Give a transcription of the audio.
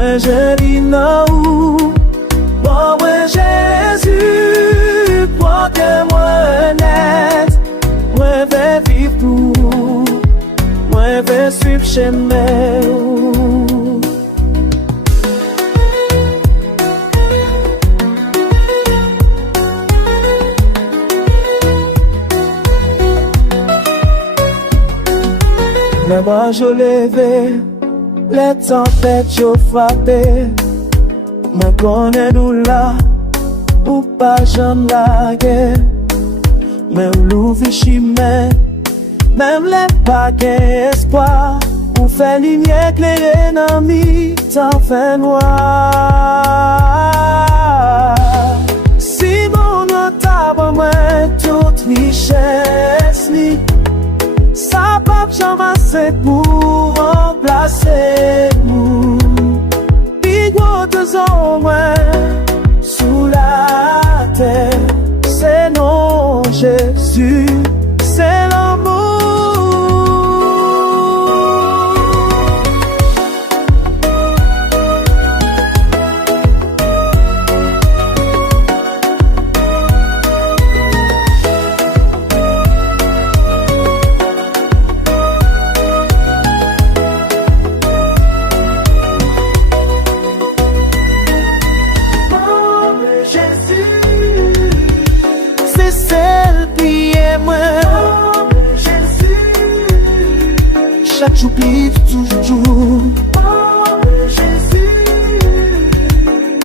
Moi je dis non. Moi Jésus, porte-moi net. Moi vais vivre pour, moi vais suivre chemin. Mais moi je levé, les tempêtes je frappé. Me connais nous là, ou pas j'en la guerre. Mais l'ouvre chemin, même les paquets espoir. Ou fait lumière éclairée dans mi temps fait noir. Si mon notable moi toute richesse ni, ça pas jamais assez pour remplacer nous. Big waters au moins sous la terre, c'est non Jésus, c'est l'amour. C'est celle qui est moi. Jésus, chaque jour, toujours.